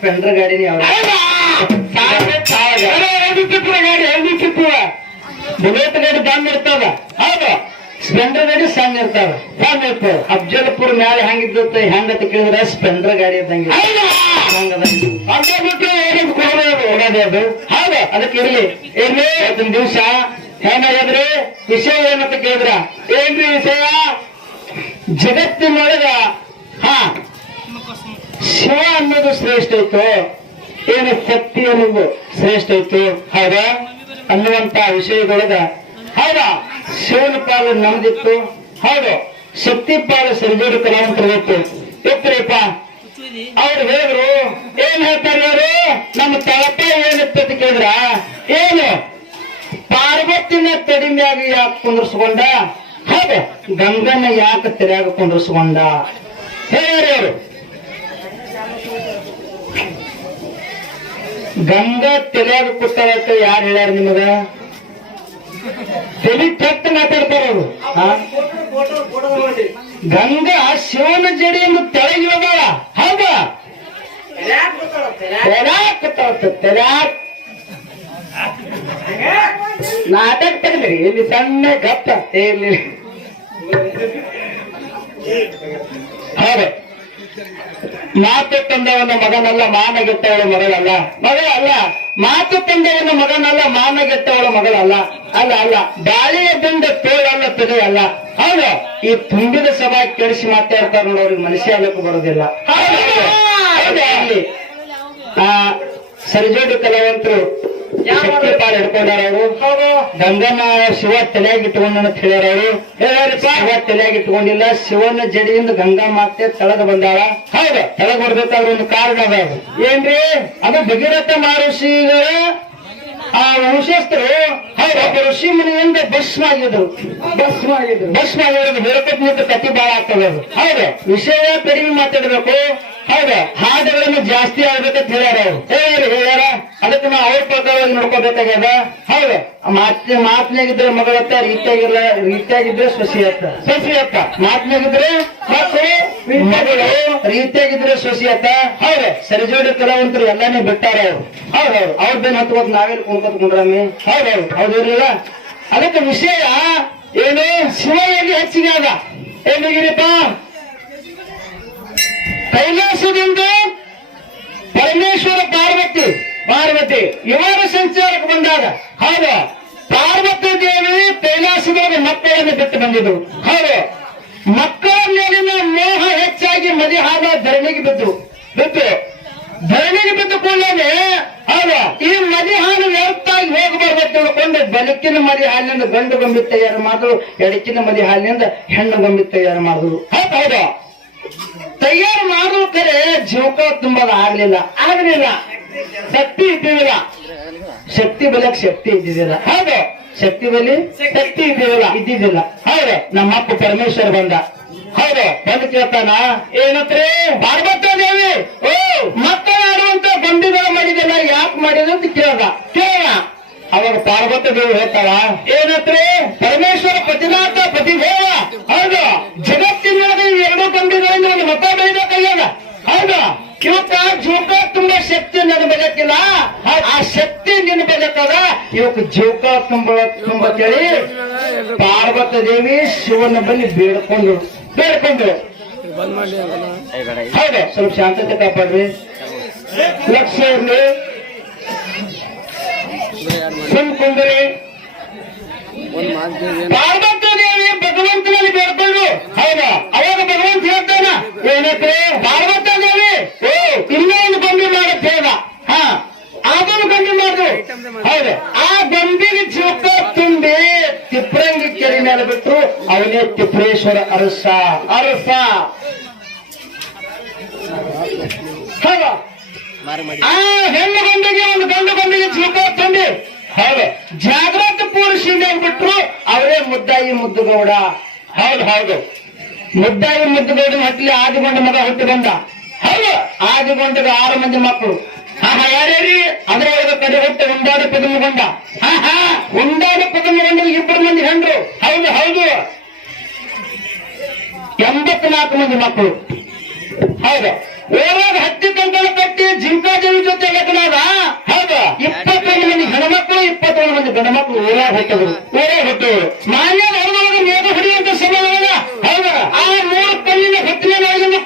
Splendor ಗಾಡಿನಿ ಅವ್ರ. Bullet ಗಾಡಿ ದಮ್ ಇರ್ತಾವ ಹೌದು. ಸ್ಪೆಂಡರ್ ಗಾಡಿ ಸಣ್ಣ ಇರ್ತಾವ ಸಣ್ಣ ಇರ್ತಾವ ಅಫ್ಜಲ್ಪುರ್ ಮ್ಯಾಲೆ ಹೆಂಗಿದ್ದ ಹೆಂಗಂತ ಕೇಳಿದ್ರೆ ಸ್ಪೆಂಡರ್ ಗಾಡಿ ಇದ್ದಂಗೆ. ಅದು ಹೌದು. ಅದಕ್ಕೆ ಇರ್ಲಿ. ಏನ್ರಿ ಇವತ್ತಿನ ದಿವಸ ಏನಾಗದ್ರಿ ವಿಷಯ ಏನಂತ ಕೇಳಿದ್ರ? ಏನ್ರಿ ವಿಷಯ? ಜಗತ್ತಿನೊಳಗ ಶಿವ ಅನ್ನೋದು ಶ್ರೇಷ್ಠ ಇತ್ತು. ಏನು ಶಕ್ತಿ ಅನ್ನೋದು ಶ್ರೇಷ್ಠ ಇತ್ತು. ಹೌದಾ? ಅನ್ನುವಂತ ವಿಷಯದೊಳಗ ಹೌದಾ? ಶಿವನ ಪಾಲು ನಮ್ದಿತ್ತು. ಹೌದು. ಶಕ್ತಿ ಪಾಲು ಸಂಜೋಡಿ ಕಲಾವಂತರದಿತ್ತು. ಇತ್ತರಿಪ್ಪ ಅವ್ರು ಹೇಳಿದ್ರು, ಏನ್ ಹೇಳ್ತಾರೆ ಅವರು? ನಮ್ಮ ತಳಪ ಏನಿತ್ತು ಕೇಳಿದ್ರ? ಏನು? ಪಾರ್ವತಿನ ತಡಿಮ್ಯಾಗ ಯಾಕೆ ಕುಂದ್ರಸ್ಕೊಂಡ? ಹೌದು. ಗಂಗನ ಯಾಕೆ ತೆರೆಯಾಗ ಕುಂದರ್ಸ್ಕೊಂಡ? ಹೇಳಿ ಅವರು ಗಂಗಾ ತಲೆಯಾಗ ಕೊಟ್ಟಾರ ಯಾರು ಹೇಳ್ಯಾರ ನಿಮಗ? ತಲೆ ಕೆಟ್ಟ ಮಾತಾಡ್ತಾರ ಅವರು. ಗಂಗಾ ಶಿವನ ಜಡಿಯನ್ನು ತೆಳಗಿಳದಾಳ ಹೌದ? ತೆರ್ಯಾಕ್ ನಾಟಕ ತೆಗದ್ರಿ, ಇಲ್ಲಿ ಸಣ್ಣ ಗಪ್ಪ ಹೌದು. ಮಾತು ತಂದವನ ಮಗನಲ್ಲ ಮಾನ ಗೆಟ್ಟವಳ ಮಗಳಲ್ಲ. ಮಗಳಲ್ಲ, ಮಾತು ತಂದವನ ಮಗನಲ್ಲ ಮಾನ ಗೆಟ್ಟವಳ ಮಗಳಲ್ಲ. ಅಲ್ಲ ಅಲ್ಲ ಗಾಳಿಯ ಬಂದ ತೋಳಲ್ಲ ತೆಗೆಯಲ್ಲ. ಹೌದು, ಈ ತುಂಬಿದ ಸಭಾ ಕೆಡಿಸಿ ಮಾತಾಡ್ತಾರ ನೋಡೋರಿಗೆ ಮನುಷ್ಯ ಬರೋದಿಲ್ಲ. ಆ, ಸರಿಜೋಡಿ ಕಲಾವಂತರು ಶಕ್ತಿ ಪಾಲ್ ಹಿಡ್ಕೊಂಡಾರ ಅವರು ಗಂಗನ ಶಿವ ತಲೆಯಾಗಿ ಅಂತ ಹೇಳ್ಯಾರ. ಅವರು ಶಿವ ತಲೆಯಾಗಿ ಇಟ್ಕೊಂಡಿಲ್ಲ ಶಿವನ ಜಡಿಯಿಂದ ಗಂಗಾ ಮಾತೆ ತಳಗ ಬಂದಾಳ. ಹೌದು. ತಳಗ ಅವ್ರ ಒಂದು ಕಾರಣ ಅದ. ಏನ್ರಿ? ಅದು ಭಗೀರಥ ಮಹರ್ಷಿಗಳ ಆ ವಂಶಸ್ಥರು, ಹೌದು ಋಷಿ ಮುನಿಯಿಂದ ಭಸ್ಮ ಆಗಿದ್ರು ಭಸ್ಮ ಆಗಿದ್ರು ಭಸ್ಮ ಆಗಿರೋದು ಬೇರೆ ನಿಂತ ಕತಿ ಬಾಳ ಆಗ್ತದೆ ಅದು. ಹೌದು. ವಿಷಯ ಕಡಿಮೆ ಮಾತಾಡ್ಬೇಕು. ಹೌದು, ಹಾಡುಗಳನ್ನು ಜಾಸ್ತಿ ಆಗ್ಬೇಕಂತ ಹೇಳ್ಯಾರ ಅವ್ರು. ಹೇಳ್ಯಾರ ಹೇಳ್ಯಾರ ಅದಕ್ಕೆ ನಾವು ಅವ್ರ ಪ್ರಕಾರವಾಗಿ ನೋಡ್ಕೋಬೇಕಾಗ್ಯದ? ಹೌದು ಮಾತ್ ಮಾತ್ನಾಗಿದ್ರೆ ಮಗಳತ್ತ ರೀತಿಯಾಗಿಲ್ಲ ರೀತಿಯಾಗಿದ್ರೆ ಸೊಸಿ ಅತ್ತ. ಸೊಸಿ ಅತ್ತ. ಮಾತನಾಗಿದ್ರೆ ಮಕ್ಕಳು ಮಗಳು ರೀತಿಯಾಗಿದ್ರೆ ಸೊಸಿ ಅತ್ತ. ಹೌದು, ಸರಿಜೋಡಿ ಕಲಾವಂತರು ಎಲ್ಲಾನೇ ಬಿಟ್ಟಾರ ಅವ್ರು. ಹೌದು ಅವ್ರ ಬೆನ್ ಹತ್ಕೋತ್ ನಾವೆಲ್ಲಿ ಕುಣ್ಕೋತ್ ಹೌದು ಹೌದು ಹೌದಿರ್ಲಿಲ್ಲ ಅದಕ್ಕೆ ವಿಷಯ ಏನು ಶಿವ ಎಲ್ಲಿ ಹೆಚ್ಚಿಗೆ ಅದ. ಏನಿಗಿರಿಪ್ಪ ಕೈಲಾಸದಿಂದ ಪರಮೇಶ್ವರ ಪಾರ್ವತಿ ಪಾರ್ವತಿ ಇವರ ಸಂಚಾರಕ್ಕೆ ಬಂದಾಗ ಹೌದು ಪಾರ್ವತಿ ದೇವಿ ಕೈಲಾಸದೊಳಗೆ ಮಕ್ಕಳನ್ನು ಬಿಟ್ಟು ಬಂದಿದ್ರು ಹೌದು ಮಕ್ಕಳ ಮೇಲಿನ ಮೋಹ ಹೆಚ್ಚಾಗಿ ಮದಿ ಹಾದ ಧರಣಿಗೆ ಬಿದ್ದು ಬಿದ್ದು ಧರಣಿಗೆ ಬಿದ್ದು ಕೂಡಲೇ ಹೌದು ಈ ಮದಿ ಹಾಲು ವ್ಯರ್ಥಾಗಿ ಹೋಗಬಾರ್ದು ತಿಳ್ಕೊಂಡು ಬಲಕಿನ ಮದಿ ಹಾಲಿನಿಂದ ಗಂಡು ಗೊಂಬಿ ತಯಾರು ಮಾಡಿದ್ರು, ಎಡಕಿನ ಮದಿ ಹಾಲಿನಿಂದ ಹೆಣ್ಣು ಗೊಂಬಿ ತಯಾರು ಮಾಡಿದ್ರು. ಹೌದು ಹೌದು ತಯಾರು ಮಾಡೋ ಕರೆ ಜೀವಕ ತುಂಬದ ಆಗ್ಲಿಲ್ಲ ಆಗ್ಲಿಲ್ಲ. ಶಕ್ತಿ ಇದ್ದಿಲ್ಲ ಶಕ್ತಿ ಬಲಕ್ ಶಕ್ತಿ ಇದ್ದಿದ್ದಿಲ್ಲ. ಹೌದು. ಶಕ್ತಿ ಬಲಿ ಶಕ್ತಿ ಇದ್ದಿಲ್ಲ ಇದ್ದಿದ್ದಿಲ್ಲ. ಹೌದು. ನಮ್ಮಪ್ಪ ಪರಮೇಶ್ವರ ಬಂದ. ಹೌದು. ಬಂದು ಕೇಳ್ತಾನ? ಏನತ್ರಿ? ಪಾರ್ವತ ದೇವಿ. ಓ ಮಕ್ಕಳ ಆಡುವಂತ ಗೊಂಬಿಗಳು ಮಾಡಿದಲ್ಲ ಯಾಕೆ ಮಾಡಿದ್ರು ಅಂತ ಕೇಳ್ದ. ಕೇಳ. ಅವಾಗ ಪಾರ್ವತ ದೇವಿ ಹೇಳ್ತಾಳ, ಏನತ್ರಿ ಪರಮೇಶ್ವರ ಪತಿನಾಥ ಪತಿದೇವ ಹೌದು ಜಗತ್ತಿನೊಳಗೆ ಈ ಎರಡು ಗೊಂಬಿಗಳಿಂದ ಒಂದು ಮತ ಬೆಳಿಬೇಕಾಗ್ಯದ ಹೌದು ಇವತ್ತ ಜೀವಕ ತುಂಬಾ ಶಕ್ತಿ ನನ್ನ ಬೆಳಕಿಲ್ಲ ಆ ಶಕ್ತಿ ನಿನ್ನ ಬೆಳಕದ ಇವಕ್ಕೆ ಜೀವಕ ತುಂಬ ತುಂಬ ಕೇಳಿ ಪಾರ್ವತ ದೇವಿ ಶಿವನ ಬನ್ನಿ ಬೇಡ್ಕೊಂಡು ಬೇಡ್ಕೊಂಡು. ಹೌದು, ಸ್ವಲ್ಪ ಶಾಂತತೆ ಕಾಪಾಡ್ರಿ. ಲಕ್ಷ ಇರ್ಲಿ ಸುಮ್ ಪಾರ್ವತಿ ದೇವಿ ಭಗವಂತನಲ್ಲಿ ಬೇಡ್ಕೊಂಡು ಹೌದಾ ಅವಾಗ ಭಗವಂತ ಹೇಳ್ತಾನ ಏನಕ್ಕೆ ಪಾರ್ವತಿ ದೇವಿ ಓ ಇನ್ನೂ ಒಂದು ಗೊಂಬೆ ಮಾಡಕ್ ಹೇಳ್ದ ಹಾ ಅದನ್ನು ಗೊಂಬೆ ಮಾಡುದು ಹೌದು ಆ ಗೊಂಬೆಗೆ ಜೀವಕ ತುಂಬಿ ತಿಪ್ರಂಗಿ ಕೆರೆ ಮೇಲೆ ಬಿಟ್ರು ಅವನೇ ತಿಪ್ರೇಶ್ವರ ಅರಸ ಅರಸ. ಹೌದಾ. ಆ ಹೆಣ್ಣು ಬಂದಿಗೆ ಒಂದು ಗಂಡು ಗೊಂಬೆಗೆ ಜೀವ ತುಂಬಿ ಹೌದು. ಜಾಗ್ರತ ಪುರುಷಿನಾಗ ಬಿಟ್ರು ಅವರೇ ಮುದ್ದಾಯಿ ಮುದ್ದುಗೌಡ. ಹೌದು ಹೌದು. ಮುದ್ದಾಯಿ ಮುದ್ದುಗೌಡ ಹತ್ತಲಿ ಆದಿಗೊಂಡ ಮಗ ಹುಟ್ಟಿ ಬಂದ. ಹೌದು. ಆದಿಗೊಂಡದ ಆರು ಮಂದಿ ಮಕ್ಕಳು. ಹಾ ಹಾ ಯಾರ್ಯಾರಿ? ಅದರೊಳಗೆ ಕಡೆ ಹುಟ್ಟು ಉಂಡಾದ ಪದಮಗೊಂಡ. ಹಾ ಹಾ ಉಂಡಾಡ ಪದಮಗೊಂಡ ಇಬ್ಬರು ಮಂದಿ ಹೆಂಡ್ರು. ಹೌದು ಹೌದು. ಎಂಬತ್ನಾಲ್ಕು ಮಂದಿ ಮಕ್ಕಳು ಹೌದು. ಓರಾಗ ಹತ್ತಿ ಕಂಕಣ ಕಟ್ಟಿ ಜಿಂಕಾದೇವಿ ಜೊತೆ ಲಗ್ನಾದ ಹೌದ. ಇಪ್ಪತ್ತೊಂದು ಮಂದಿ ಹೆಣ್ಮಕ್ಳು ಇಪ್ಪತ್ತೊಂದು ಮಂದಿ ಗಂಡ್ಮಕ್ಳು ಓರಾಗ ಹೊಟ್ಟವರು ಓರಾಗ ಹೊಟ್ಟವರು ಮಾನ್ಯ ಹೊರದೊಳಗೆ ಮೇಘ ಹೊಡೆಯುವಂತ ಸಮಯದಾಗ, ಹೌದ. ಆ ಮೂರು ಕಲ್ಲಿನ ಹೊತ್ತಿನ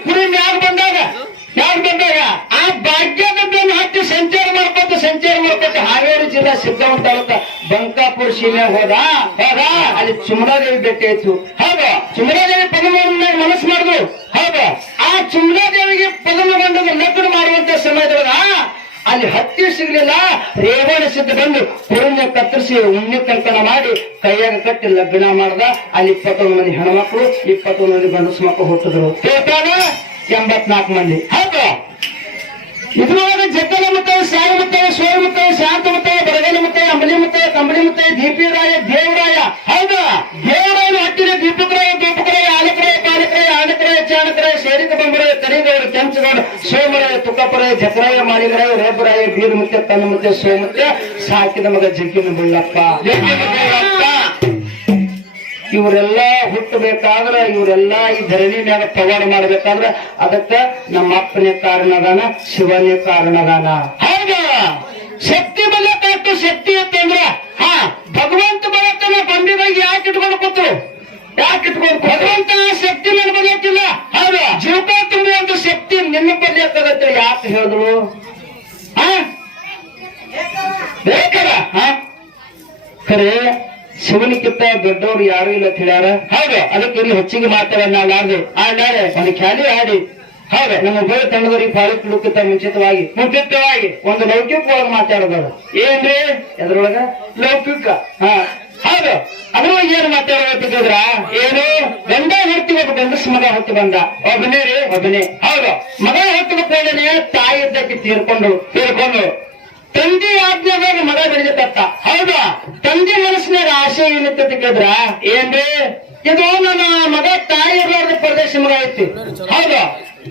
ಕುರಿ ಮ್ಯಾಗ ಬಂದಾಗ ಯಾರು ಬಂದಾಗ ಆ ಭಾಗ್ಯದ ಬೆನ್ನು ಹತ್ತಿ ಸಂಚಾರ ಮಾಡ್ಕೊತ ಸಂಚಾರ ಮಾಡ್ಕೊತ ಹಾವೇರಿ ಜಿಲ್ಲಾ ಸಿದ್ಧವಂತ ತಾಲೂಕ ಬಂಕಾಪುರ ಶಿಲೆ ಹೋದ. ಹೋದ. ಅಲ್ಲಿ ಚುಮರಾದೇವಿ ಬೆಟ್ಟ ಆಯ್ತು ಹೌದ ಚುಮರಾದೇವಿ ಪದಮೂರನ್ನ ಮನಸ್ಸು ಮಾಡುದು ಹೌದ ಆ ಚುಮರಾದೇವಿಗೆ ಪದಮಗೊಂಡದ ಲಗ್ನ ಮಾಡುವಂತ ಸಮಯದೊಳಗ ಅಲ್ಲಿ ಹತ್ತಿ ಸಿಗ್ಲಿಲ್ಲ ರೇವಣ ಸಿದ್ಧ ಬಂದು ಕುರುಣ್ಯ ಉಣ್ಣಿ ಕಂಕಣ ಮಾಡಿ, ಕೈಯಾಗ ಕಟ್ಟಿ ಲಗ್ನ ಮಾಡ್ದ, ಅಲ್ಲಿ ಇಪ್ಪತ್ತೊಂದು ಮಂದಿ ಹೆಣ್ಮಕ್ಳು, ಇಪ್ಪತ್ತೊಂದು ಮಂದಿ ಗಂಡಸು ಮಕ್ಕಳು ಹುಟ್ಟಿದ್ರು. ಎಂಬತ್ನಾಲ್ಕು ಮಂದಿ. ಹೌದು. ಇದ್ರೊಳಗೆ ಜಗ್ಗಲ ಮುತ್ತೈ ಮುತ್ತೆ ತನ್ನ ಮುಂದೆ ಸೋಮುತ್ತೆ ಸಾಕಿದ ಮಗ ಜಗ್ಗಿನ ಬಳ್ಳಪ್ಪ. ಇವರೆಲ್ಲಾ ಹುಟ್ಟಬೇಕಾದ್ರ ಇವರೆಲ್ಲ ಈ ಧರಣಿ ಮ್ಯಾಗ ಪವಾಡ ಮಾಡ್ಬೇಕಾದ್ರ ಅದಕ್ಕ ನಮ್ಮ ಅಪ್ಪನೇ ಕಾರಣದಾನ ಶಿವನೇ ಕಾರಣದಾನ ಹೌದಾ ಶಕ್ತಿ ಬಲಕ್ಕಾಯ್ತು ಶಕ್ತಿ ಇತ್ತಂದ್ರ ಹಾ ಭಗವಂತ ಬಲಕ್ಕನ ಬಂದಿದಾಗ ಯಾಕೆ ಇಟ್ಕೊಂಡು ಕೂತು ಯಾಕೆ ಇಟ್ಕೊಂಡು ಭಗವಂತ ಆ ಶಕ್ತಿ ನನ್ನ ಬಲಿಯಕ್ಕಿಲ್ಲ ಹೌದಾ ಜೀವಕ ತುಂಬುವಂತ ಶಕ್ತಿ ನಿನ್ನ ಬಲಿಯಕ್ಕಾಗತ್ತೆ ಯಾಕೆ ಹೇಳಿದ್ರು ಹಾ ಬೇಕಲ್ಲ ಹಾ ಖರೆ ಶಿವನಿಕ್ಕಿಂತ ದೊಡ್ಡವರು ಯಾರು ಇಲ್ಲ ಅಂತ ಹೌದು, ಅದಕ್ಕೆ ಇಲ್ಲಿ ಹೆಚ್ಚಿಗೆ ಮಾತಾಡ ನಾಳೆ ಒಂದು ಖ್ಯಾಲಿ ಆಡಿ. ಹೌದು, ನಮ್ಮ ಉಭಯ ತಂಡದವರಿಗೆ ಪಾಳಿ ತುಳುಕಿಂತ ಮುಂಚಿತವಾಗಿ. ಮುಂಚಿತವಾಗಿ ಒಂದು ಲೌಕಿಕ ಒಳಗೆ ಮಾತಾಡೋದು ಏನ್ರಿ? ಎದ್ರೊಳಗ? ಲೌಕಿಕ. ಹಾ. ಹೌದು, ಅದ್ರೊಳಗೆ ಏನು ಮಾತಾಡಬೇಕಿದ್ರ ಏನು? ಗಂಡ ಹೊತ್ತಿ ಒಬ್ಬ ಗಂಡಸ್ ಮಗ ಹೊತ್ತು ಬಂದ. ಒಬ್ಬನೇ ರೀ, ಒಬ್ಬನೇ. ಹೌದು, ಮಗ ಹುಟ್ಟಿದ ಕೂಡಲೇ ತಾಯಿ ಇದ್ದಕ್ಕೆ ತೀರ್ಕೊಂಡು ತೀರ್ಕೊಂಡು. ತಂದೆ ಆಜ್ಞೆಗಾಗಿ ಮಗ ಬೆಳೆದತ್ತ ಹೌದಾ? ತಂದೆ ಮನಸ್ಸಿನಾಗ ಆಶೆ ಏನಿತ್ತ ಕೇಳಿದ್ರ ಏನ್ರಿ? ಇದು ನನ್ನ ಮಗ ತಾಯಿ ಇರ್ಲಾರ್ದ ಪ್ರದೇಶ ಮಗ ಐತಿ. ಹೌದಾ?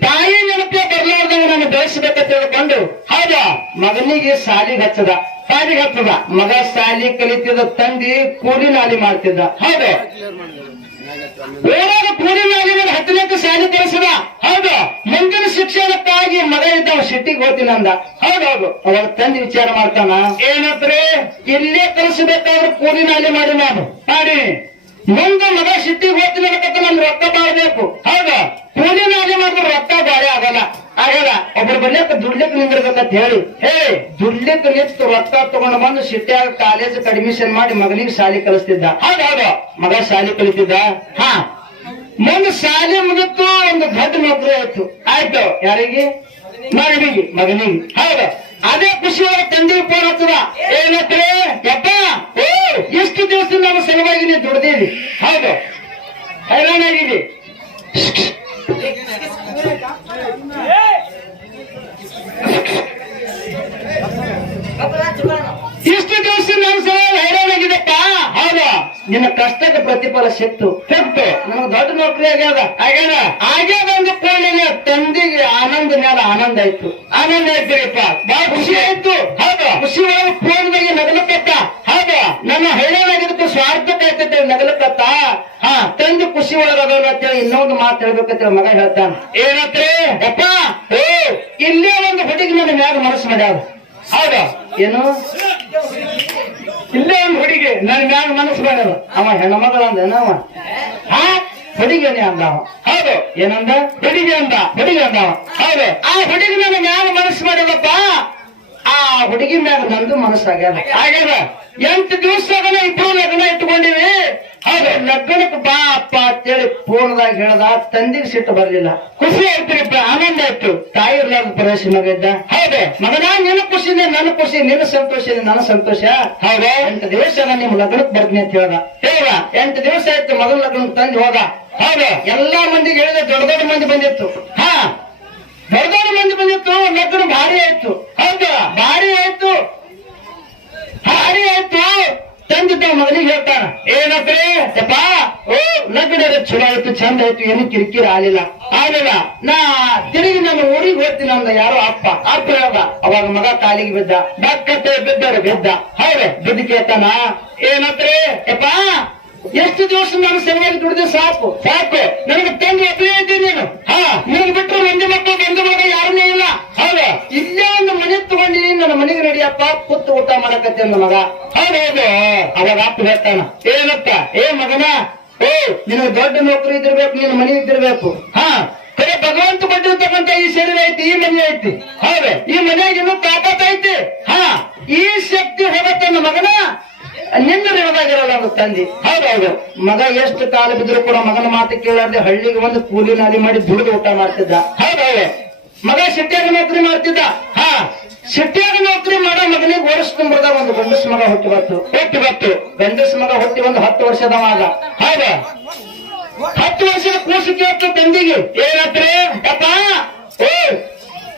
ತಾಯಿ ನೆನಪೆ ಬರಲಾರ್ದಂಗ ನಾನು ಬೆಳೆಸಬೇಕ ತಿಳ್ಕೊಂಡು. ಹೌದಾ? ಮಗನಿಗೆ ಸಾಲಿಗೆ ಹಚ್ಚದ. ಸಾಲಿಗೆ ಹಚ್ಚದ. ಮಗ ಸಾಲಿ ಕಲಿತಿದ್ದ ತಂದಿ ಕೂಲಿ ನಾಲಿ ಮಾಡ್ತಿದ್ದ. ಹೌದು. ಬೇರೆ ಕೂಲಿ ನಾಲಿ ಹತ್ತನೇಕ ಸಾಲಿ ಕಲಿಸದ. ಹೌದು. ಮುಂದಿನ ಶಿಕ್ಷಣಕ್ಕಾಗಿ ಮಗ ಇದ್ದಾವ ಸಿಟ್ಟಿಗೆ ಹೋಗ್ತೀನಿ ಅಂದ. ಹೌದೌದು ಅವಾಗ ತಂದೆ ವಿಚಾರ ಮಾಡ್ತಾನ, ಏನಂದ್ರೆ ಇಲ್ಲೇ ಕಲಿಸಬೇಕಾದ್ರೆ ಕೂಲಿ ನಾಲಿ ಮಾಡಿ ನಾನು, ಮಾಡಿ. ಮುಂದೆ ಮಗ ಸಿಟ್ಟಿಗೆ ಹೋಗಿ ಅನ್ನಕತ್ತ ನನ್ ರೊಕ್ಕ ಬಾಳ್ಬೇಕು. ಹೌದಾ? ಕೂಲಿ ನಾಲಿ ಮಾಡಿದ್ರೆ ರೊಕ್ಕ ಬಾಳೆ ಆಗಲ್ಲ. ಆಗಲ್ಲ. ಒಬ್ರು ಬರ್ಲಿಕ್ಕ ದುಡ್ಲಿಕ್ ನಿಂದಿರ್ಬೇಕಂತ ಹೇಳಿ ಹೇ ದುಡ್ಲಿಕ್ ನಿಂತು ರೊಕ್ಕ ತಗೊಂಡು ಬಂದು ಸಿಟ್ಯಾಗ ಕಾಲೇಜ್ ಅಡ್ಮಿಷನ್ ಮಾಡಿ ಮಗನಿಗೆ ಶಾಲೆ ಕಲಿಸ್ತಿದ್ದ. ಹೌದೌದು ಮಗ ಶಾಲೆ ಕಲಿತಿದ್ದ? ಹಾ. ಮುಂದೆ ಶಾಲೆ ಮುಗಿತು, ಒಂದು ದೊಡ್ಡ ನೌಕರಿ ಆಯ್ತು. ಆಯ್ತು. ಯಾರಿಗೆ? ಮಗನಿಗೆ ಮಗನಿಗೆ. ಹೌದ. ಅದೇ ಖುಷಿ ತಂದೆ ಫೋನ್ ಹಚ್ಚದ ಏನತ್ರೆ ಯಪ್ಪ ಓ ಎಷ್ಟು ದಿವಸ ನಮ್ಮ ಸಲುವಾಗಿ ನೀವು ದುಡ್ದೀವಿ ಹೌದು. ಹೈರಾಣಾಗಿದೆ ಇಷ್ಟು ದಿವಸ ನನ್ನ ಸಲ ಹೈರಾಣಾಗಿದೆಪ್ಪ ಹೌದಾ. ನಿನ್ನ ಕಷ್ಟಕ್ಕೆ ಪ್ರತಿಫಲ ಸಿಕ್ತು. ಸಿಕ್ತು. ನಮ್ಗೆ ದೊಡ್ಡ ನೌಕರಿ ಆಗ್ಯದ. ಆಗ್ಯದ? ಆಗ್ಯದ ಅಂದ ಕೂಡಲೇ ತಂದಿಗೆ ಆನಂದ ಮೇಲೆ ಆನಂದ ಆಯ್ತು. ಆನಂದ ಆಯ್ತಿರಪ್ಪ. ಬಹಳ ಖುಷಿ ಆಯ್ತು. ಹೌದಾ. ಖುಷಿ ಒಳಗೆ ಫೋನ್ದಾಗೆ ನಗಲಕತ್ತ ಹೌದಾ. ನನ್ನ ಹೈರಾಣಾಗಿದ್ದಕ್ಕೆ ಸ್ವಾರ್ಥಕ್ಕೆ ನಗಲಕತ್ತ ಹಾ, ತಂದು ಖುಷಿ ಒಳಗದವ್ರು ಅಂತೇಳಿ ಇನ್ನೊಂದು ಮಾತು ಹೇಳ್ಬೇಕಂತ ಮಗ ಹೇಳ್ತಾನ. ಏನಂತ್ರಿ? ಅಪ್ಪ ಓ ಇಲ್ಲೇ ಒಂದು ಹುಡುಗಿ ನನ್ನ ಮ್ಯಾಗ ಮನಸ್ಸು ಮಾಡ್ಯಾವ ಹೌದಾ. ಏನು? ಇಲ್ಲೇ ಒಂದು ಹುಡುಗಿ. ನನ್ಗೆ ಯಾರು ಮನಸ್ಸು ಬೇಡಲ್ಲ. ಅವ ಹೆಣ್ಮಗಳ ಅಂದನ ಅವ? ಹಾ? ಹುಡುಗಿನೇ ಅಂದ ಅವ. ಹೌದು. ಏನಂದ? ಹುಡುಗಿ ಅಂದ. ಹುಡುಗಿ ಅಂದ ಹೌದು. ಆ ಹುಡುಗಿ ನನಗೆ ಯಾರು ಮನಸ್ಸು ಮಾಡ್ಯದಪ್ಪ ಆ ಹುಡುಗಿ ಮ್ಯಾಗ ನಂದು ಮನಸ್ಸಾಗ್ಯದ ಆಗ್ಯದ. ಎಂಟು ದಿವಸದಾಗ ಇಬ್ರು ಲಗ್ನ ಇಟ್ಕೊಂಡಿವಿ. ಹೌದು ಲಗ್ನಕ್ಕೆ ಬಾ ಅಪ್ಪ ಅಂತೇಳಿ ಫೋನ್ದಾಗ ಹೇಳ್ದ ತಂದಿಗೆ ಸಿಟ್ಟು ಬರ್ಲಿಲ್ಲ. ಖುಷಿ ಆಯ್ತು ಆನಂದ ಆಯ್ತು. ತಾಯಿ ಇರ್ಲಾರ್ದ ಪ್ರವೇಶ ಮಗಿದ್ದ ಹೌದೆ. ಮಗನ ನಿನ್ನ ಖುಷಿನೇ ನನ್ನ ಖುಷಿ ನಿನ್ನ ಸಂತೋಷ ನನ್ನ ಸಂತೋಷ. ಹೌದೆ. ಎಂಟು ದಿವಸ ನಿಮ್ ಲಗ್ನಕ್ಕೆ ಬರ್ತೀನಿ ಅಂತ ಹೇಳ್ದ. ಹೇಳ ಎಂಟು ದಿವಸ ಆಯ್ತು ಮಗನ ಲಗ್ನ ತಂದು ಹೋದ. ಹೌದು. ಎಲ್ಲಾ ಮಂದಿಗೆ ಹೇಳಿದ ದೊಡ್ಡ ದೊಡ್ಡ ಮಂದಿ ಬಂದಿತ್ತು. ಹಾ ದೊಡ್ಡ ದೊಡ್ಡ ಮಂದಿ ಬಂದಿತ್ತು ಲಗ್ನ ಭಾರಿ ಆಯ್ತು. ಹೌದು? ಭಾರಿ ಆಯ್ತು. ಭಾರಿ ಆಯ್ತು. ತಂದಿದ್ದ ಮಗನಿಗೆ ಹೇಳ್ತಾನ ಏನಪ್ಪ ಓ ಲಗ್ನ ಚಲೋ ಆಯ್ತು, ಚಂದ ಆಯ್ತು, ಏನು ಕಿರಿಕಿರಿ ಆಲಿಲ್ಲ ಆಲಿಲ್ಲ ನಾ ತಿರುಗಿ ನನ್ನ ಊರಿಗೆ ಹೋಗ್ತೀನಿ ಅಂದ ಯಾರೋ ಅಪ್ಪ. ಅಪ್ಪ ಹೇಳ್ದ, ಅವಾಗ ಮಗ ಕಾಲಿಗೆ ಬಿದ್ದ ಬಕ್ಕತ್ತೆ ಬಿದ್ದರು ಬಿದ್ದ. ಹೌದೇ, ಬಿದ್ದ ಕೇಳ್ತಾನ ಏನಪ್ಪ ಯಪ್ಪ ಎಷ್ಟು ದಿವಸ ನಾನು ಸರಿಯಾಗಿ ದುಡಿದ್ರೆ ಸಾಕು? ಸಾಕು. ನನಗೆ ತಂದೆ ಅದೇ ಇದ್ದೀನಿ ನೀನು. ಹಾ ನಿನಗೆ ಬಿಟ್ಟರೆ ಮಂದಿ ಮಕ್ಕಳು ಗಂಡು ಮಗ ಯಾರನ್ನೇ ಇಲ್ಲ. ಹೌದು. ಇಲ್ಲೇ ಒಂದು ಮನೆ ತಗೊಂಡಿನಿ, ನನ್ನ ಮನೆಗೆ ನಡಿಯಪ್ಪ. ಕುತ್ತು ಊಟ ಮಾಡಕತ್ತೆ ನನ್ನ ಮಗ. ಹೌದೌದು ಅವಾಗ ಅಪ್ಪ ಹೇಳ್ತಾನ ಏನಪ್ಪ? ಏ ಮಗನ? ಏ ನಿನಗೆ ದೊಡ್ಡ ನೌಕರಿ ಇದ್ದಿರ್ಬೇಕು, ನಿನ್ನ ಮನೆ ಇದ್ದಿರ್ಬೇಕು. ಹಾ, ಕರೆ ಭಗವಂತ ಕೊಟ್ಟಿರ್ತಕ್ಕಂತ ಈ ಶರೀರ ಐತಿ, ಈ ಮನೆ ಐತಿ. ಹೌದೇ. ಈ ಮನೆಗೆ ಇನ್ನೂ ತಾಪತ್ ಐತಿ. ಹಾ, ಈ ಶಕ್ತಿ ಹೋಗತ್ತನ್ನ ಮಗನ. ನಿನ್ನ ಋಣದಾಗಿರಲ್ಲ ಒಂದು ತಂದಿ. ಹೌದೌದು ಮಗ ಎಷ್ಟು ಕಾಲ ಬಿದ್ರು ಕೂಡ ಮಗನ ಮಾತು ಕೇಳಾರ್ದೆ ಹಳ್ಳಿಗೆ ಒಂದು ಕೂಲಿ ನಾಲಿ ಮಾಡಿ ದುಡಿದು ಊಟ ಮಾಡ್ತಿದ್ದ. ಹೌದೌದು ಮಗ ಸಿಟ್ಟಿಯಾಗ ನೌಕರಿ ಮಾಡ್ತಿದ್ದ? ಹಾ. ಸಿಟ್ಟಿಯಾಗ ನೌಕರಿ ಮಾಡ ಮಗನಿಗೆ ವರ್ಷ ತುಂಬಿದ ಒಂದು ಗಂಡಸ ಮಗ ಹುಟ್ಟಿ ಬತ್ತು ಹುಟ್ಟಿ ಬತ್ತು ಗಂಡಸ ಮಗ ಹುಟ್ಟಿ ಒಂದು ಹತ್ತು ವರ್ಷದವಾಗ ಹೌದಾ. ಹತ್ತು ವರ್ಷದ ಕೂಸು ಕೇಳ್ತು ತಂದಿಗೆ. ಏನತ್ರಿ ಅಪ್ಪ ಓ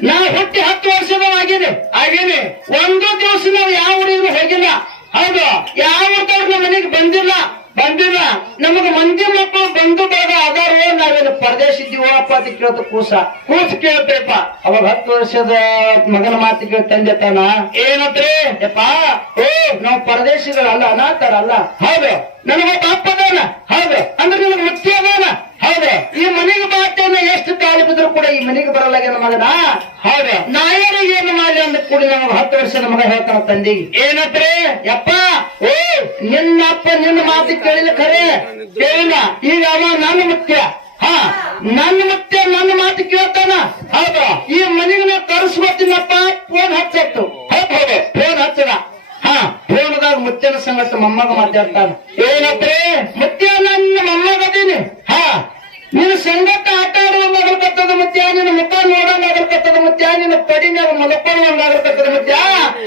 ನಾ ಹುಟ್ಟಿ ಹತ್ತು ವರ್ಷದವಾಗಿದೆ ಆಗೇನೆ ಒಂದು ದಿವಸ ನಾವು ಯಾವ ಊರಿಗೆ ಹೋಗಿಲ್ಲ ಹೌದು ಯಾವ ಊಟವ್ರು ನಮ್ಮ ಮನೆಗೆ ಬಂದಿಲ್ಲ ಬಂದಿಲ್ಲ ನಮಗೆ ಮಂದಿ ಮಕ್ಕಳು ಬಂದು ಬಳಗ ಅದಾರೋ ನಾವೇನು ಪರದೇಶ ಇದ್ದೀವೋ ಅಪ್ಪ ಅಂತ ಕೇಳ್ತು ಕೂಸ. ಕೂಸ ಕೇಳ್ತೇಪ ಅವಾಗ ಹತ್ತು ವರ್ಷದ ಮಗನ ಮಾತಿಗೆ ಕೇಳಿ ತಂದೆ ತಾನ ಏನತ್ರಿ? ಯಪ್ಪ ಓ ನಾವು ಪರದೇಶಿಗಳಲ್ಲ ಅನಾಥರಲ್ಲ. ಹೌದು. ನನಗೊಬ್ಬ ಅಪ್ಪ ಅದಾನ. ಹೌದು. ಅಂದ್ರೆ ನಿನಗೆ ಮುಚ್ಚಿ ಅದಾನ. ಹೌದು. ಈ ಮನೆಗೆ ಬಾತೇನ ಎಷ್ಟು ಕಾಲ ಬಿದ್ರು ಕೂಡ ಈ ಮನೆಗೆ ಬರಲಾಗ್ಯಾನ ಮಗನ. ಹೌದು. ನಾಯರು ಏನು ಮಾಡಿ ಅಂದ ಕೂಡ ನಮಗೆ ಹತ್ತು ವರ್ಷದ ಮಗ ಹೇಳ್ತಾನ ತಂದಿ. ಏನತ್ರಿ? ಯಪ್ಪ ಓ ನಿನ್ನ ಅಪ್ಪ ನಿನ್ನ ಮಾತು ಕೇಳಿಲ್ಲ ಖರೆ ಕೇಳಿಲ್ಲ. ಈಗ ಅವ ನನ್ನ ಮುಖ್ಯ ಹಾ. ನನ್ನ ಮತ್ತೆ ನನ್ನ ಮಾತು ಕೇಳ್ತಾನ? ಹೌದು? ಈ ಮನೆಗೆ ನಾ ಕರೆಸ್ಕೊತೀನಪ್ಪ ಫೋನ್ ಹಚ್ಚತ್ತು ಹೌದು ಫೋನ್ ಹಚ್ಚದ. ಹಾ ಫೋನ್ದಾಗ ಮುತ್ಯನ ಸಂಗಟ ಮೊಮ್ಮಗ ಮಾತಾಡ್ತಾನ. ಏನಪ್ಪೇ? ಮುತ್ಯ, ನನ್ನ ಮೊಮ್ಮಗದೀನಿ ಹಾ, ನಿನ್ನ ಸಂಗಟ ಆಟ ಆಡುವಂಗಾಗಲ್ಕತ್ತದ ಮುತ್ಯ, ನಿನ್ನ ಮುಖ ನೋಡಂಗಾಗಲ್ಕತ್ತದ ಮುತ್ಯ, ನಿನ್ನ ಪಡಿನಾಗ ಮಲ್ಕೊಳ್ಳುವಂಗಾಗಲ್ಕತ್ತದ ಮುತ್ಯ.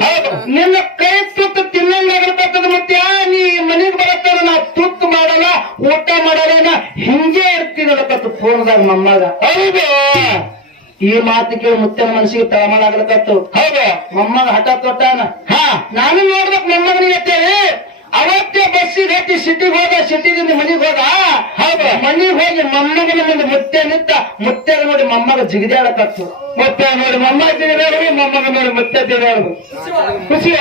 ಹೌದು. ನಿನ್ನ ಕೈ ತುತ್ತು ತಿನ್ನಂಗಾಗಲ್ಕತ್ತದ ಮುತ್ಯ, ನೀ ಮನೆಗೆ ಬರತ್ತಾರ ನಾ ತುತ್ತು ಮಾಡಲ್ಲ, ಊಟ ಮಾಡಲ್ಲ ಹಿಂಗೆ ಇರ್ತೀನಿ. ಅನ್ನಕತ್ತು ಮಮ್ಮಗ ಹೌದು. ಈ ಮಾತು ಕೇಳಿ ಮುತ್ತಿನ ಮನಸ್ಸಿಗೆ ತಳಮಳ ಆಗ್ಲಕತ್ತು. ಹೌದು. ಮೊಮ್ಮಗ ಹಠ ತೊಟ್ಟಾನ ಹಾ ನಾನು ನೋಡ್ಬೇಕು ಮೊಮ್ಮಗನಿಗೆ ಅಂತೇಳಿ. ಅವತ್ತೇ ಬಸ್ಸಿಗೆ ಹತ್ತಿ ಸಿಟಿಗೆ ಹೋದ ಸಿಟಿದಿಂದ ಮನೆಗೆ ಹೋದ. ಹೌದು. ಮನೆಗೆ ಹೋಗಿ ಮೊಮ್ಮಗನ ಮುಂದೆ ಮುತ್ತೆ ನಿಂತ ಮುತ್ತೆ ನೋಡಿ ಮಮ್ಮಗ ಜಿಗಿದಾಡಕತ್ತು. ಮುತ್ತೆ ನೋಡಿ ಮಮ್ಮ ತಿಳಿದಾಡ್ರಿ ಮಮ್ಮಗ ನೋಡಿ ಮುತ್ತೆ ಜಿಗಿದಾಡುದು ಖುಷಿ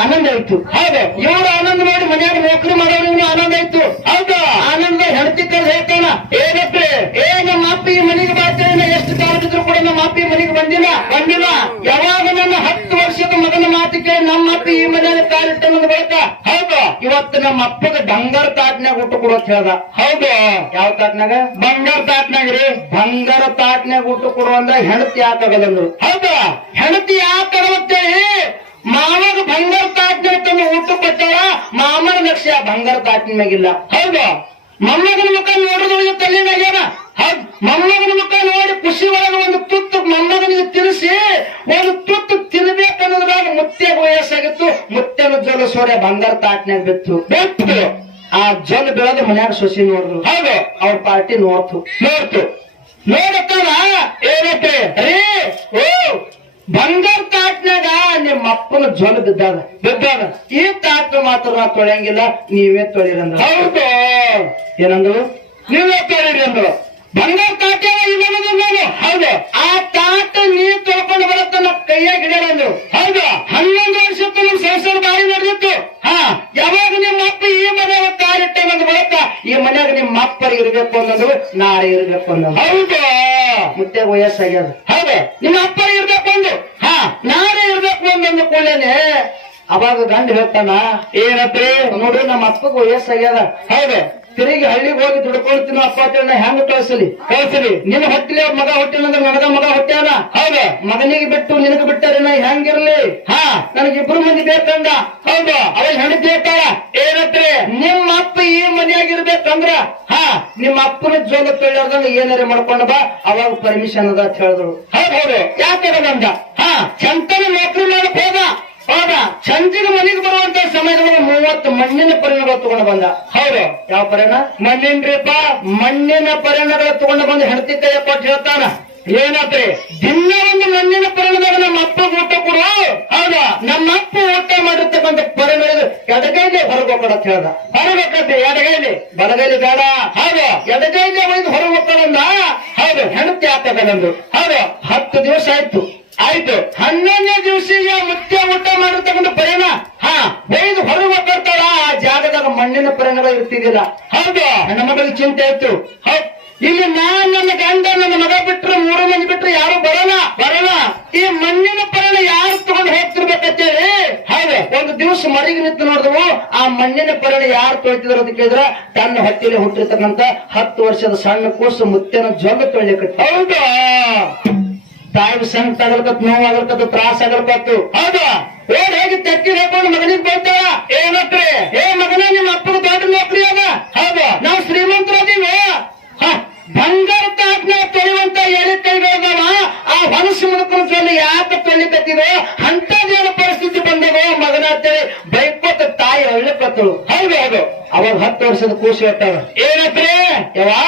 ಆನಂದ ಆಯ್ತು. ಹೌದು. ಇವರು ಆನಂದ ನೋಡಿ ಮನ್ಯಾಗ ನೌಕರಿ ಮಾಡೋರಿಗೂ ಆನಂದ ಆಯ್ತು ಹೌದು ಆನಂದ ಹೆಂಡತಿ ಕಲ್ ಹೇಳ್ತಾನ ಏನಪ್ಪ ಏ ನಮ್ಮ ಅಪ್ಪ ಈ ಮನೆಗೆ ಬಾರ್ತೇನೆ ಎಷ್ಟು ಕಾಲ ಬಿದ್ರು ಕೂಡ ನಮ್ಮ ಅಪ್ಪ ಈ ಮನೆಗೆ ಬಂದಿಲ್ಲ ಯಾವಾಗ ನನ್ನ ಹತ್ತು ವರ್ಷದ ಮಗನ ಮಾತು ಕೇಳಿ ನಮ್ಮ ಅಪ್ಪ ಈ ಮನೆಯಲ್ಲಿ ಕಾಲಿಟ್ಟ ಬೆಳಕ ಹೌದು. ಇವತ್ತು ನಮ್ಮ ಅಪ್ಪಗ ಬಂಗಾರ ತಾಟ್ನಾಗ ಊಟ ಕೊಡೋತ್ ಹೇಳ್ದ. ಹೌದು. ಯಾವ ತಾಟ್ನಾಗ ಬಂಗಾರ ತಾಟ್ನಾಗ ರೀ. ಬಂಗಾರ ತಾಟ್ನಾಗ ಊಟ ಕೊಡು ಅಂದ್ರೆ ಹೆಣತಿ ಯಾಕಾಗದಂದ್ರು ಹೌದು. ಹೆಣತಿ ಯಾಕಾಗತ್ತೇಳಿ ಮಾವಾಗ ಬಂಗಾರ ತಾಟ್ನಾಗ ತಮ್ಮ ಊಟ ಕೊಟ್ಟಾಳ ಮಾಮನ ಲಕ್ಷ ಬಂಗಾರ ತಾಟ್ನಾಗಿಲ್ಲ ಹೌದು. ಮೊಮ್ಮಗನ ಮುಖ ನೋಡಿದ್ರೆ ತಲೆ ಹೌದು. ಮೊಮ್ಮಗನ ತಿನ್ನಿಸಿ ಒಂದು ತುತ್ತು ತಿನ್ಬೇಕನ್ನೋದ್ರಾಗ ಮುತ್ತೆ ವಯಸ್ಸಾಗಿತ್ತು ಮುತ್ತೆನ ಜಲ ಸೋರೆ ಬಂಗಾರ ತಾಟ್ನಾಗ ಬಿತ್ತು. ಬಿತ್ತು. ಆ ಜಲ ಬೆಳೆದ ಮನ್ಯಾಗ ಸೊಸಿ ನೋಡಿದ್ರು ಹೌದು. ಅವ್ರ ಪಾರ್ಟಿ ನೋಡ್ತು. ನೋಡ್ತು. ನೋಡಕ್ಕಲ್ಲ? ಏನತ್ತೆ ರೀ ಓ ಬಂಗಾರ ತಾಟ್ನಾಗ ನಿಮ್ಮ ಅಪ್ಪನ ಜ್ವಲ ಬಿದ್ದಾಗ ಬಿದ್ದಾಗ ಈ ತಾಟ್ ಮಾತ್ರ ನಾ ತೊಳೆಯಂಗಿಲ್ಲ ನೀವೇ ತೊಳಿರಂದ ಹೌದು. ಏನಂದ್ರು? ನೀವೇ ತೊಳಿರಿ ಅಂದ್ರು. ಬಂಗಾರ ತಾಟ್ಯಾಗ ಇಲ್ಲ ನಾನು. ಹೌದು. ಆ ತಾಟ ನೀರ್ ತೊಳ್ಕೊಂಡು ಬರತ್ತ ನಮ್ಮ ಕೈಯಾಗ ಹಿಡಿಯಲ್ಲ ಹೌದು. ಹನ್ನೊಂದು ವರ್ಷಕ್ಕೆ ನಿಮ್ ಸಂಸಾರ ಬಾರಿ ನಡೆದಿತ್ತು. ಹಾ ಯಾವಾಗ ನಿಮ್ಮ ಅಪ್ಪ ಈ ಮನೆಯ ಕಾಲಿಟ್ಟ ಬಂದು ಬರತ್ತ ಈ ಮನ್ಯಾಗ ನಿಮ್ಮ ಅಪ್ಪರಿಗೆ ಇರ್ಬೇಕು ಅನ್ನೋದು ನಾಳೆ ಇರ್ಬೇಕು ಅನ್ನೋದು. ಹೌದು. ಮುತ್ತೆ ವಯಸ್ಸಾಗ್ಯದ. ಹೌದು. ನಿಮ್ಮ ಅಪ್ಪ ಇರ್ಬೇಕು ಅಂದು ಹಾ ನಾಳೆ ಇರ್ಬೇಕು ಅಂದಂದು ಕೂಡಲೇನೆ. ಅವಾಗ ಗಂಡ ಹೇಳ್ತಾನ ಏನತ್ರಿ? ನೋಡ್ರಿ ನಮ್ಮ ಅಪ್ಪಗ ವಯಸ್ಸಾಗ್ಯದ. ಹೌದು. ತಿರುಗಿ ಹಳ್ಳಿಗೆ ಹೋಗಿ ದುಡ್ಕೊಳ್ತೀನೋ ಅಪ್ಪ ಅಂತ ಹೆಂಗ ಕಳ್ಸಲಿ? ಕಳ್ಸಲಿ. ನಿನ್ನ ಹೊಟ್ಟಿಲಿ ಮಗ ಹುಟ್ಟಿನಂದ್ರೆ ನನಗ ಮಗ ಹುಟ್ಟ್ಯಾನ? ಹೌದ. ಮಗನಿಗೆ ಬಿಟ್ಟು ನಿನಗ ಬಿಟ್ಟಾರೆ ನಾ ಹೆಂಗಿರ್ಲಿ? ಹಾ, ನನಗಿಬ್ರು ಮಂದಿ ಬೇಕಂದ? ಹೌದು. ಅವಾಗ ಹೆಣ್ಣು ಹೇಳ್ತಾಳ ಏನತ್ರಿ? ನಿಮ್ಮ ಅಪ್ಪ ಈ ಮನೆಯಾಗಿರ್ಬೇಕಂದ್ರ? ಹಾ, ನಿಮ್ಮ ಅಪ್ಪನ ಜೋಗ ತಳ್ಳಾರ್ದಂಗ ಏನಾರ ಮಾಡ್ಕೊಂಡ ಬಾ. ಅವಾಗ ಪರ್ಮಿಷನ್ ಅದ ಅಂತ ಹೇಳಿದ್ರು ಹೌದ್, ಹೌದು. ಯಾಕೆ ಹಾ ಚಂತನ ನೌಕರಿ ಮಾಡಕ್ ಹೋದ? ಹೌದಾ ಚಂದಿನ ಮನೆಗೆ ಬರುವಂತ ಸಮಯದೊಳಗೆ ಮೂವತ್ತು ಮಣ್ಣಿನ ಪರಿಣಗಳು ತಗೊಂಡು ಬಂದ. ಹೌದು. ಯಾವ ಪರಿಣ ಮಣ್ಣಿನ್ರಿಪ್ಪ ಮಣ್ಣಿನ ಪರಿಣಗಳು ತಗೊಂಡು ಬಂದು ಕೈಯ ಕೊಟ್ಟು ಹೇಳ್ತಾನ. ಏನತ್ರಿ? ದಿನ ಒಂದು ಮಣ್ಣಿನ ಪರಿಣದಾಗ ನಮ್ಮ ಅಪ್ಪ ಊಟ ಕೊಡು. ಹೌದಾ. ನಮ್ಮ ಅಪ್ಪ ಊಟ ಮಾಡಿರ್ತಕ್ಕಂಥ ಪರಿಣಾಮ ಎಡಗೈಲಿ ಹೊರಗೋಕಡತ್ ಹೇಳ್ದ. ಹೊರಗೋಕತ್ತೆ ಎಡಗೈಲಿ. ಬಲಗೈಲಿ ಬೇಡ. ಹೌದು. ಎಡಗೈಲಿ ಒಯ್ದು ಹೊರಗೋಕಡಂದ ಹೌದು. ಹೆಂಡತಿ ಆಗ್ತದಂದು ಹೌದು ಹತ್ತು ದಿವಸ ಆಯ್ತು ಆಯ್ತು ಹನ್ನೊಂದನೇ ದಿವಸ ಮುತ್ಯ ಊಟ ಮಾಡಿರ್ತಕ್ಕಂಥ ಪರಿಣಾಮ ಹಾ ಒಯ್ದು ಹೊರಗೆ ಬರ್ತಾಳ ಆ ಜಾಗದಾಗ ಮಣ್ಣು ಮಣ್ಣಿನ ಪರಿಣಾಮ ಇರ್ತಿದ್ದಿಲ್ಲ ಹೌದು ನನ್ನ ಮಗಳಿಗೆ ಚಿಂತೆ ಇತ್ತು ಹೌದ್ ಇಲ್ಲಿ ನಾನ್ ನನ್ನ ಗಂಡ ನನ್ನ ಮಗ ಬಿಟ್ರೆ ಮೂರು ಮಂದಿ ಬಿಟ್ರೆ ಯಾರು ಬರಲ್ಲ ಬರಲ್ಲ ಈ ಮಣ್ಣಿನ ಪರಿಣ ಯಾರು ತಗೊಂಡು ಹೋಗ್ತಿರ್ಬೇಕಂತೇಳಿ ಹೌದು ಒಂದು ಮರಿಗೆ ನಿಂತು ನೋಡಿದವು ಆ ಮಣ್ಣಿನ ಪರಡಿ ಯಾರು ತೊಳಿತಿದ್ರು ಅಂತ ಕೇಳಿದ್ರೆ ತನ್ನ ಹೊಟ್ಟೆಲಿ ಹುಟ್ಟಿರ್ತಕ್ಕಂತ ಹತ್ತು ವರ್ಷದ ಸಣ್ಣ ಕೂಸು ಮುತ್ತಿನ ಜೊಂಗ ತೊಳಿಲಿಕ್ಕೆ ಹೌದಾ? ತಾಯಿ ಸಂಕಟ ಆಗಲ್ಕತ್ ನೋವು ಆಗಲ್ಕತ್ತು ತ್ರಾಸ ಆಗಲ್ಕತ್ತು. ಹೌದಾ? ಏನ್ ಹೇಗೆ ತಕ್ಕಿ ಹಾಕೊಂಡು ಮಗನಿಗೆ ಬರ್ತಾಳ ಏನತ್ರಿ ಏ ಮಗನ ನಿಮ್ಮ ಅಪ್ಪನ ದೊಡ್ಡ ನೌಕರಿ ಅದ. ಹೌದು. ನಾವು ಶ್ರೀಮಂತರದೀವ. ಬಂಗಾರ ತಾಟ್ನ ತೊಳೆಯುವಂತ ಎಲೆ ಕೈಗಳದಾವ ಆ ಹೊಲಸು ಮುಳುಕನ ಯಾಕೆ ಯಾಕೆ ತೊಳಿಕತ್ತಿದೋ ಅಂತದೇನು ಪರಿಸ್ಥಿತಿ ಬಂದದೋ ಮಗನ ಅಂತೇಳಿ ಬೈಕೋತ ಒಳ್ಳೆ ಅಳ್ಳಕತ್ತಳು ಹೌದು ಹೌದು. ಅವಾಗ ಹತ್ತು ವರ್ಷದ ಕೂಸಿ ಇರ್ತಾವ ಏನತ್ರಿ ಯವಾ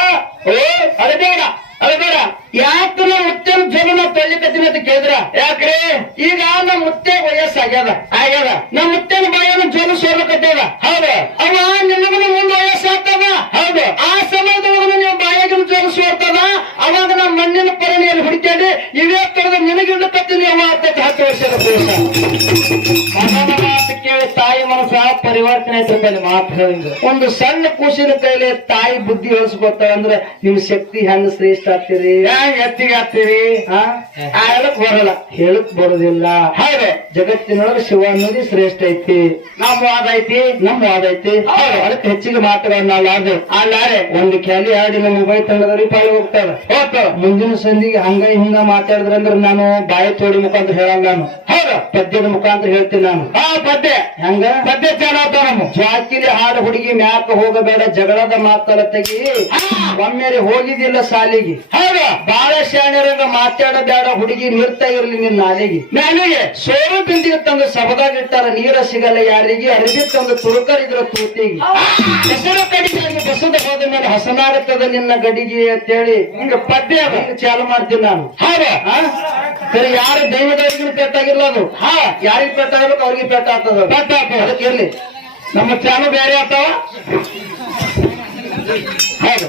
ಓ ಅಳಬೇಡ ಅಳಬೇಡ ಯಾಕೆ ನಮ್ಮ ಮುತ್ತೇನ ಜೋಲನ ತೊಳಿಕತ್ತೀನಿ ಅಂತ ಕೇಳಿದ್ರ? ಯಾಕ್ರಿ? ಈಗ ನಮ್ಮ ಮುತ್ತೆ ವಯಸ್ಸಾಗ್ಯದ. ಆಗ್ಯದ. ನಮ್ಮ ಮುತ್ತೆನ ಬಾಯನ ಜನ ಸೋರ್ಲಕತ್ತದ ಹೌದು. ಅವ ನಿನ್ನ ಮುಂದೆ ವಯಸ್ಸಾಗ್ತದ? ಹೌದು. ಆ ಸಮಯದೊಳಗನು ನೀವು ಬಾಯಾಗಿನ ಜನ ಸೋರ್ತದ ಅವಾಗ ಮಣ್ಣಿನ ಪರಿಣಿಯಲ್ಲಿ ಹುಡುಕ್ಯಾಡಿ ಇವೇ ತರದ ನಿನಗಿಂದ ಆಗ್ತೈತೆ ಹತ್ತು ವರ್ಷದ ಪುರುಷ. ಮಗನ ಮಾತು ಕೇಳಿ ತಾಯಿ ಮನಸ್ಸ ಪರಿವರ್ತನೆ ಆಯ್ತಂತ ಮಾತು ಹೇಳಿದ್ರು. ಒಂದು ಸಣ್ಣ ಕೂಸಿನ ಕೈಲಿ ತಾಯಿ ಬುದ್ಧಿ ಹೇಳಿಸ್ಕೊತಾವ ಅಂದ್ರೆ ನಿಮ್ ಶಕ್ತಿ ಹೆಂಗ ಶ್ರೇಷ್ಠ ಆಗ್ತೀರಿ? ಎತ್ತಿಗೆ ಆಗ್ತೀರಿ? ಹೇಳಕ್ ಬರಲ್ಲ. ಹೇಳಕ್ ಬರೋದಿಲ್ಲ. ಹೌದು. ಜಗತ್ತಿನೊಳಗೆ ಶಿವ ಅನ್ನೋದು ಶ್ರೇಷ್ಠ ಐತಿ. ನಮ್ಮ ವಾದ ಐತಿ? ನಮ್ಮ ವಾದ ಐತಿ. ಹೌದು. ಅದಕ್ಕೆ ಹೆಚ್ಚಿಗೆ ಮಾತುಗಳನ್ನ ಆ ಆಡ್ಲಾರೆ ಒಂದು ಖ್ಯಾಲಿ ಆಡಿ ನಮ್ಮ ಮೊಬೈಲ್ ತಂಡದವ್ರಿಗೆ ಪಾಳಿ ಹೋಗ್ತಾರ. ಹೋಗ್ತಾವ ಮುಂದಿನ ಸಂದಿಗೆ ಹಂಗ ಹಿಂಗ ಮಾತಾಡಿದ್ರಂದ್ರ ನಾನು ಬಾಯಿ ತೋಡಿ ಮುಖಾಂತರ ಹೇಳಲ್ಲ ನಾನು. ಹೌದು. ಪದ್ಯದ ಮುಖಾಂತರ ಹೇಳ್ತೀನಿ ನಾನು. ಆ ಪದ್ಯ. ಹೆಂಗ? ಪದ್ಯ ಚೆನ್ನಾಗ್ತಾವ ನಮ್ಮ ಹಾಡು ಹುಡುಗಿ ಮ್ಯಾಕ ಹೋಗಬೇಡ ಜಗಳದ ಮಾತಲ್ಲ ತೆಗಿ. ಒಮ್ಮೆರೆ ಹೋಗಿದ್ದಿಲ್ಲ ಸಾಲಿಗೆ. ಹೌದ. ಬಾಳ ಶಾಣ್ಯರಂಗ ಮಾತಾಡಬೇಡ ಹುಡುಗಿ ನಿರ್ತಾ ಇರ್ಲಿ ನಿನ್ನ ನಾಲಿಗೆ. ನಾಲಿಗೆ ಸೋರು ಬಿಂದಿಗೆ ತಂದು ಸಬದಾಗ ಇಟ್ಟಾರ ನೀರ ಸಿಗಲ್ಲ ಯಾರಿಗೆ ಅರಿವಿ ತಂದು ತುಳುಕರಿದ್ರ ತೂತಿಗೆ. ಹೆಸರು ಕಡಿಗೆ ಬಸದ ಹೋದ ಮೇಲೆ ಹಸನಾಗುತ್ತದೆ ನಿನ್ನ ಗಡಿಗೆ ಅಂತೇಳಿ. ಹಿಂಗ ಪದ್ಯ ಹಿಂಗ ಚಾಲು ಮಾಡ್ತೀನಿ ನಾನು. ಹೌದಾ ಸರಿ ಯಾರು ದೈವದವರಿಗೂ ಪೆಟ್ಟಾಗಿರ್ಲ ಅದು? ಹಾ. ಯಾರಿಗೆ ಪೆಟ್ಟಾಗಬೇಕು ಅವ್ರಿಗೆ ಪೆಟ್ಟ ಆಗ್ತದ ಪೆಟ್ಟ ಆಗ್ತದೆ ಅದಕ್ಕೆ ಇರ್ಲಿ. ನಮ್ಮ ಚಾಲು ಬೇರೆ ಆಗ್ತಾವ? ಹೌದು